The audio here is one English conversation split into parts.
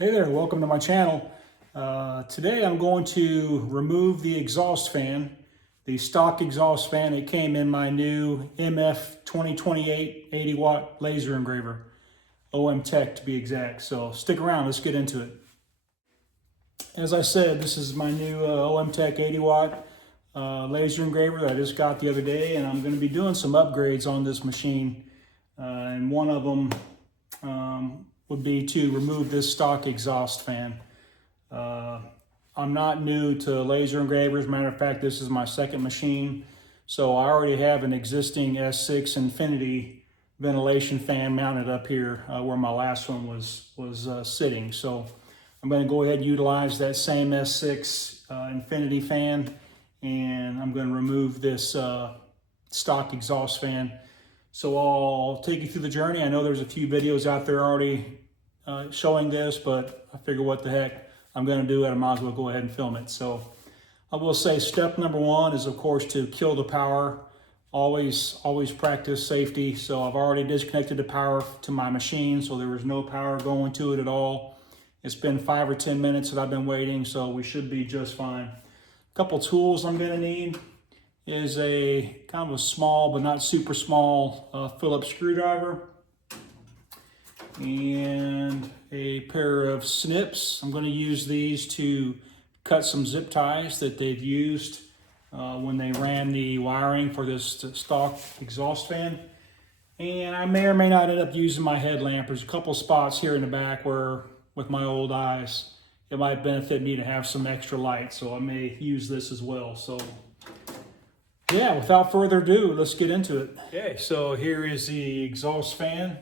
Hey there, welcome to my channel. Today I'm going to remove the exhaust fan, the stock exhaust fan. It came in my new MF 2028 80 watt laser engraver, OMTech to be exact. So stick around, let's get into it. As I said, this is my new OMTech 80 watt laser engraver that I just got the other day, and I'm going to be doing some upgrades on this machine. And one of them would be to remove this stock exhaust fan. I'm not new to laser engravers. Matter of fact, this is my second machine. So I already have an existing S6 Infinity ventilation fan mounted up here where my last one was sitting. So I'm going to go ahead and utilize that same S6 Infinity fan, and I'm going to remove this stock exhaust fan. So I'll take you through the journey. I know there's a few videos out there already showing this, but I figure what the heck, I'm going to do it. I might as well go ahead and film it. So I will say step number one is, of course, to kill the power. Always practice safety. So I've already disconnected the power to my machine, so there was no power going to it at all. It's been 5 or 10 minutes that I've been waiting, so we should be just fine. A couple tools I'm going to need is a kind of a small but not super small Phillips screwdriver and a pair of snips. I'm going to use these to cut some zip ties that they've used when they ran the wiring for this stock exhaust fan. And I may or may not end up using my headlamp. There's a couple spots here in the back where, with my old eyes, it might benefit me to have some extra light, so I may use this as well. So yeah, without further ado, let's get into it. Okay, so here is the exhaust fan,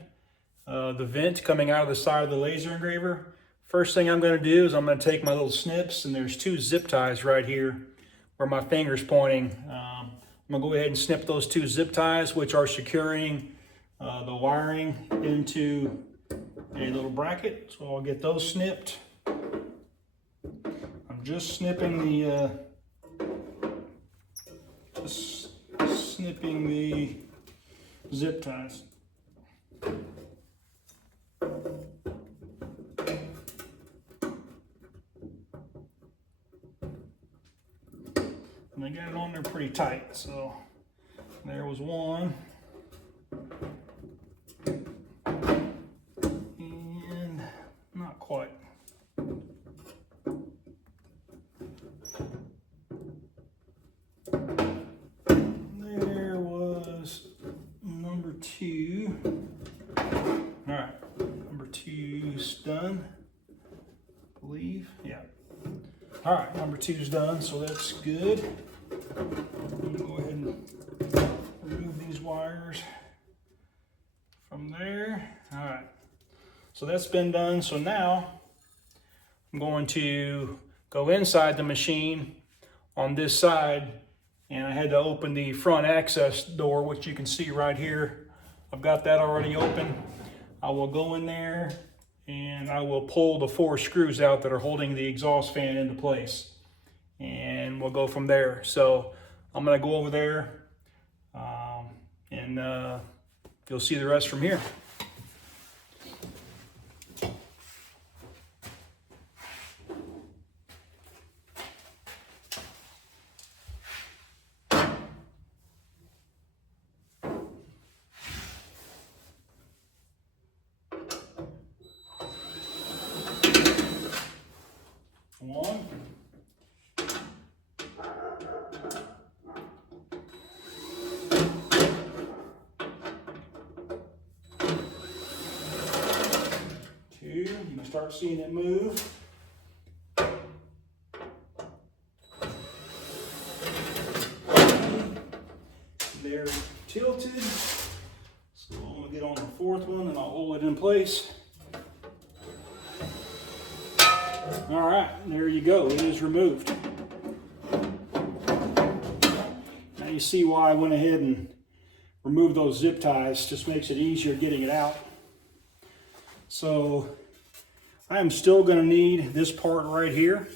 the vent coming out of the side of the laser engraver. First thing I'm going to do is I'm going to take my little snips, and there's 2 zip ties right here where my finger's pointing. I'm going to go ahead and snip those 2 zip ties, which are securing the wiring into a little bracket. So I'll get those snipped. I'm just snipping the zip ties. And I got it on there pretty tight, so there was one. And not quite. There was number 2. All right, number 2's done, I believe. Yeah. All right, number 2's done, so that's good. I'm gonna go ahead and remove these wires from there. All right, so that's been done. So now I'm going to go inside the machine on this side, and I had to open the front access door, which you can see right here. I've got that already open. I will go in there and I will pull the 4 screws out that are holding the exhaust fan into place, and we'll go from there. So I'm going to go over there and you'll see the rest from here. One. 2. You can start seeing it move. They're tilted. So I'm gonna get on the 4th one and I'll hold it in place. All right, there you go. It is removed. Now you see why I went ahead and removed those zip ties. Just makes it easier getting it out. So I am still going to need this part right here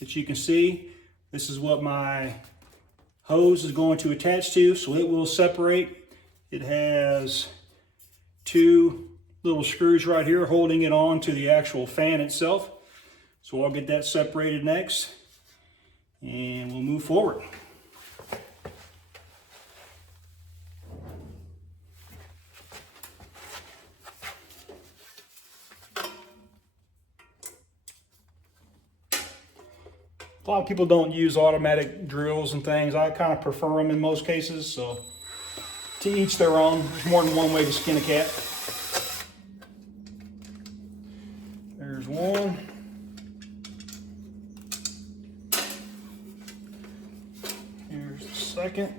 that you can see. This is what my hose is going to attach to, so it will separate. It has 2 little screws right here holding it on to the actual fan itself. So I'll get that separated next, and we'll move forward. A lot of people don't use automatic drills and things. I kind of prefer them in most cases, so to each their own. There's more than one way to skin a cat. There's one. Here's the second.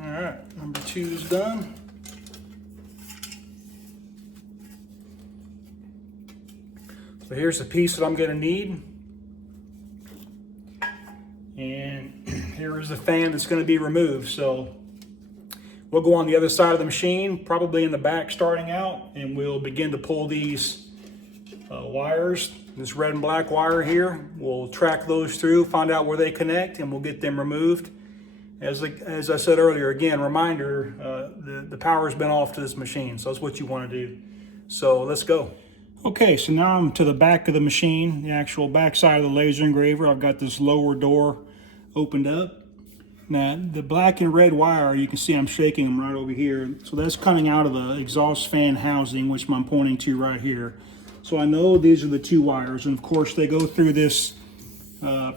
All right, number 2 is done. So here's the piece that I'm going to need. And here is the fan that's going to be removed. So we'll go on the other side of the machine, probably in the back starting out, and we'll begin to pull these wires, this red and black wire here. We'll track those through, find out where they connect, and we'll get them removed. As I said earlier, again, reminder, the power's been off to this machine, so that's what you want to do. So let's go. Okay, so now I'm to the back of the machine, the actual back side of the laser engraver. I've got this lower door opened up. Now, the black and red wire, you can see I'm shaking them right over here. So that's coming out of the exhaust fan housing, which I'm pointing to right here. So I know these are the 2 wires, and of course they go through this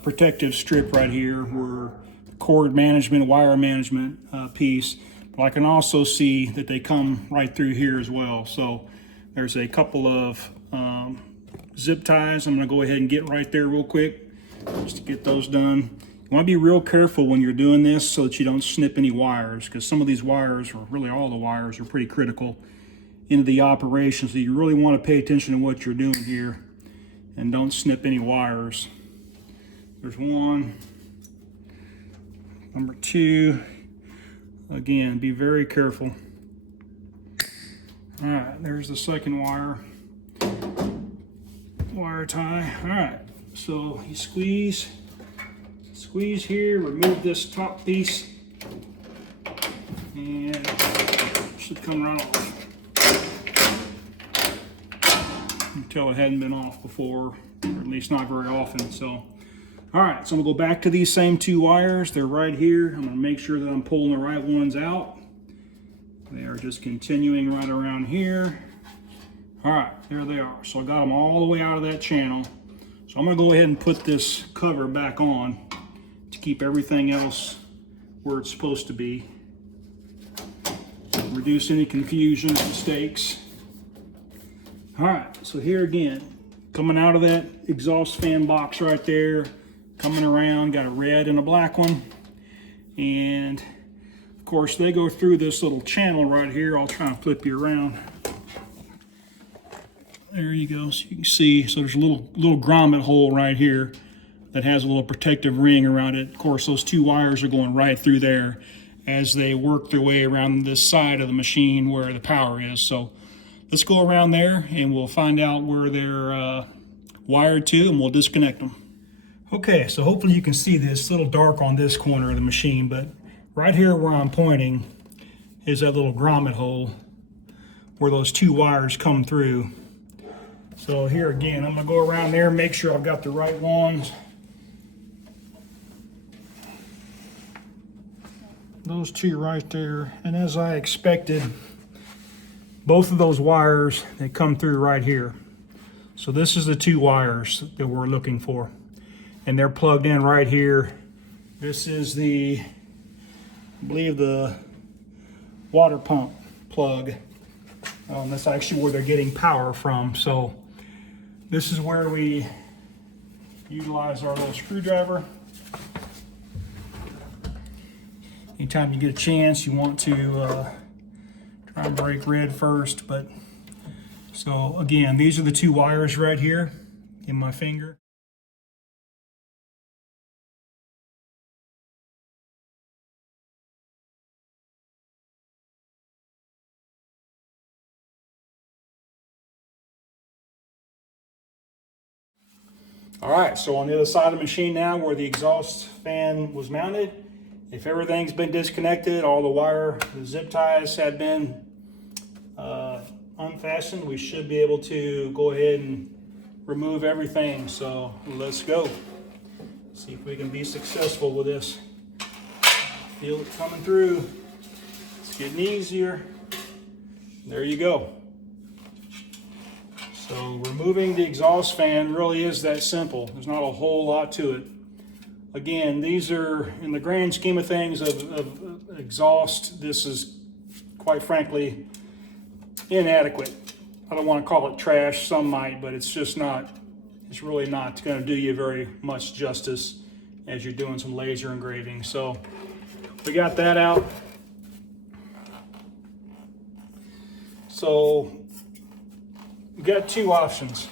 protective strip right here, where cord management, wire management piece. But I can also see that they come right through here as well. So there's a couple of zip ties. I'm going to go ahead and get right there real quick just to get those done. You want to be real careful when you're doing this so that you don't snip any wires, because some of these wires, or really all the wires, are pretty critical into the operation. So you really want to pay attention to what you're doing here and don't snip any wires. There's one. Number 2. Again, be very careful. All right, there's the second wire tie. All right, so you squeeze here, remove this top piece, and it should come right off. Until it hadn't been off before, or at least not very often. So, all right, so I'm gonna go back to these same 2 wires. They're right here. I'm gonna make sure that I'm pulling the right ones out. They are just continuing right around here. All right, there they are. So I got them all the way out of that channel. So I'm gonna go ahead and put this cover back on to keep everything else where it's supposed to be. Reduce any confusion, mistakes. All right, so here again, coming out of that exhaust fan box right there, coming around, got a red and a black one. And of course, they go through this little channel right here. I'll try and flip you around. There you go, so you can see, so there's a little grommet hole right here that has a little protective ring around it. Of course, those 2 wires are going right through there as they work their way around this side of the machine where the power is. So let's go around there and we'll find out where they're wired to, and we'll disconnect them. Okay, so hopefully you can see this. It's a little dark on this corner of the machine, but right here where I'm pointing is that little grommet hole where those 2 wires come through. So here again, I'm gonna go around there, make sure I've got the right ones. Those 2 right there, and as I expected, both of those wires, they come through right here. So this is the 2 wires that we're looking for, and they're plugged in right here. This is the, I believe, the water pump plug. That's actually where they're getting power from. So this is where we utilize our little screwdriver. Anytime you get a chance, you want to try and break red first. But so again, these are the 2 wires right here in my finger. All right, so on the other side of the machine now where the exhaust fan was mounted, if everything's been disconnected, all the wire, the zip ties have been unfastened, we should be able to go ahead and remove everything. So let's go. See if we can be successful with this. Feel it coming through. It's getting easier. There you go. So removing the exhaust fan really is that simple. There's not a whole lot to it. Again, these are, in the grand scheme of things of exhaust, this is quite frankly inadequate. I don't want to call it trash, some might, but it's just not, it's really not going to do you very much justice as you're doing some laser engraving. So we got that out. So we got two options.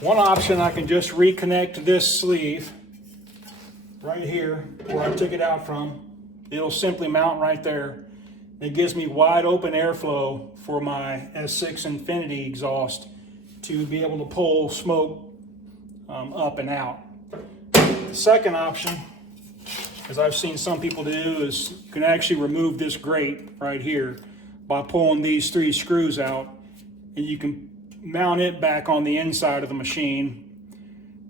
One option, I can just reconnect this sleeve right here where I took it out from. It'll simply mount right there. It gives me wide open airflow for my S6 Infinity exhaust to be able to pull smoke up and out. The second option, as I've seen some people do, is you can actually remove this grate right here by pulling these three screws out, and you can mount it back on the inside of the machine.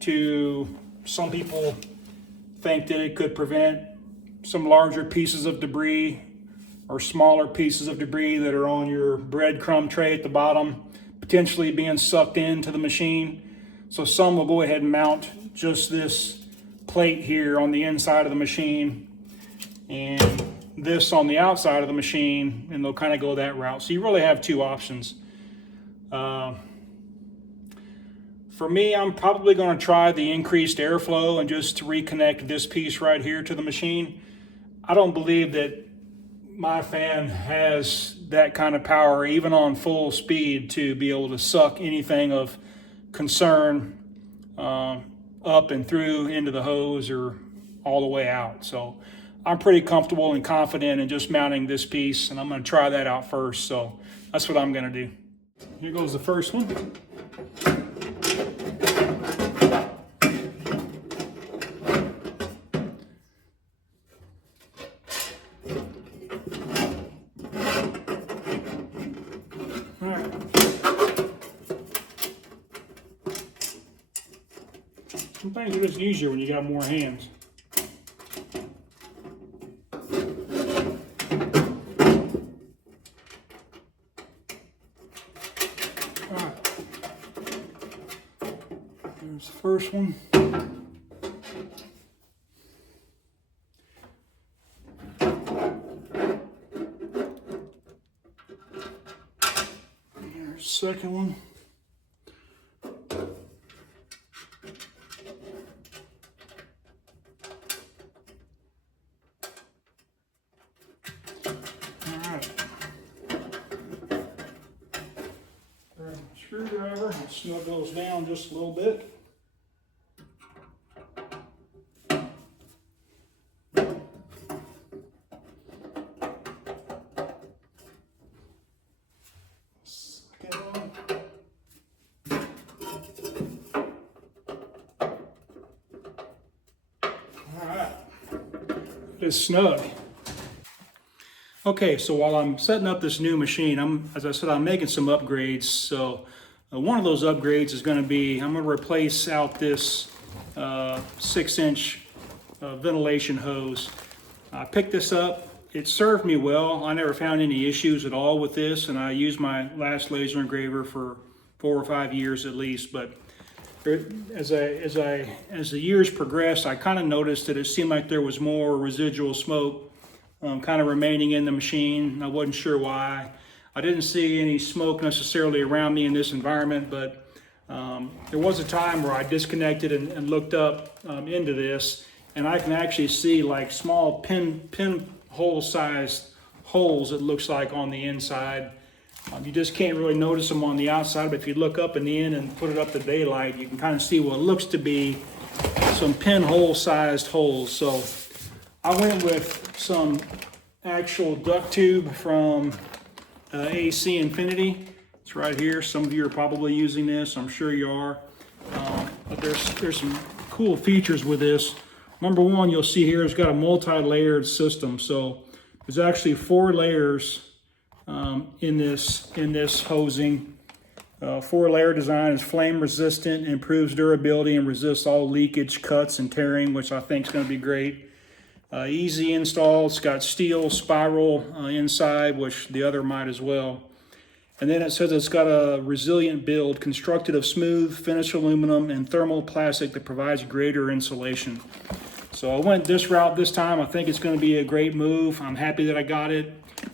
To some people think that it could prevent some larger pieces of debris or smaller pieces of debris that are on your breadcrumb tray at the bottom potentially being sucked into the machine. So some will go ahead and mount just this plate here on the inside of the machine and this on the outside of the machine, and they'll kind of go that route. So you really have two options. For me, I'm probably going to try the increased airflow and just to reconnect this piece right here to the machine. I don't believe that my fan has that kind of power, even on full speed, to be able to suck anything of concern up and through into the hose or all the way out. So I'm pretty comfortable and confident in just mounting this piece, and I'm going to try that out first. So that's what I'm going to do. Here goes the first one. All right. Some things are just easier when you got more hands. There's the first one. There's the second one. All right. Grab my screwdriver and snug those down just a little bit. It's snug. Okay, so while I'm setting up this new machine, as I said, I'm making some upgrades. So one of those upgrades is going to be, I'm going to replace out this 6-inch ventilation hose. I picked this up. It served me well. I never found any issues at all with this, and I used my last laser engraver for 4 or 5 years at least. But as the years progressed, I kind of noticed that it seemed like there was more residual smoke kind of remaining in the machine. I wasn't sure why. I didn't see any smoke necessarily around me in this environment, but there was a time where I disconnected and looked up into this, and I can actually see like small pinhole sized holes, it looks like, on the inside. You just can't really notice them on the outside, but if you look up in the end and put it up to daylight, you can kind of see what looks to be some pinhole sized holes. So I went with some actual duct tube from AC Infinity. It's right here. Some of you are probably using this. I'm sure you are. But there's some cool features with this. Number one, you'll see here it's got a multi-layered system. So there's actually 4 layers in this hosing. 4-layer design is flame resistant, improves durability, and resists all leakage, cuts, and tearing, which I think is going to be great. Easy install. It's got steel spiral inside, which the other might as well. And then it says it's got a resilient build constructed of smooth finished aluminum and thermoplastic that provides greater insulation. So I went this route this time. I think it's going to be a great move. I'm happy that I got it.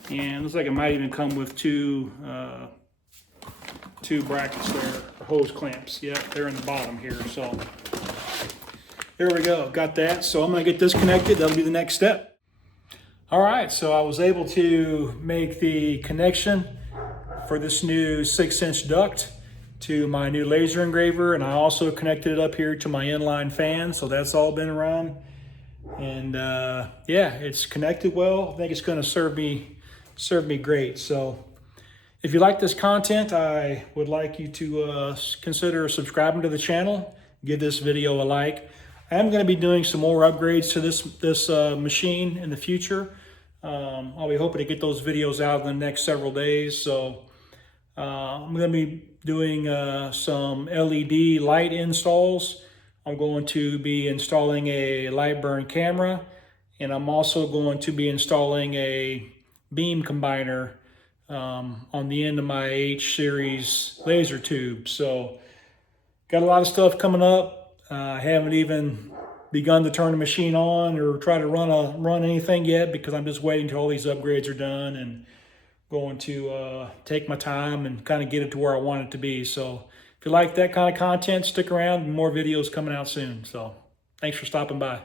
And it looks like it might even come with two brackets there, hose clamps. Yeah, they're in the bottom here. So there we go, got that. So I'm gonna get this connected. That'll be the next step. All right, so I was able to make the connection for this new 6-inch duct to my new laser engraver, and I also connected it up here to my inline fan. So that's all been run. And yeah, it's connected well. I think it's gonna serve me great. So if you like this content, I would like you to consider subscribing to the channel. Give this video a like. I am going to be doing some more upgrades to this machine in the future. I'll be hoping to get those videos out in the next several days. So I'm going to be doing some LED light installs. I'm going to be installing a light burn camera, and I'm also going to be installing a beam combiner on the end of my H-series laser tube. So got a lot of stuff coming up. I haven't even begun to turn the machine on or try to run anything yet, because I'm just waiting till all these upgrades are done and going to take my time and kind of get it to where I want it to be. So if you like that kind of content, stick around. More videos coming out soon. So thanks for stopping by.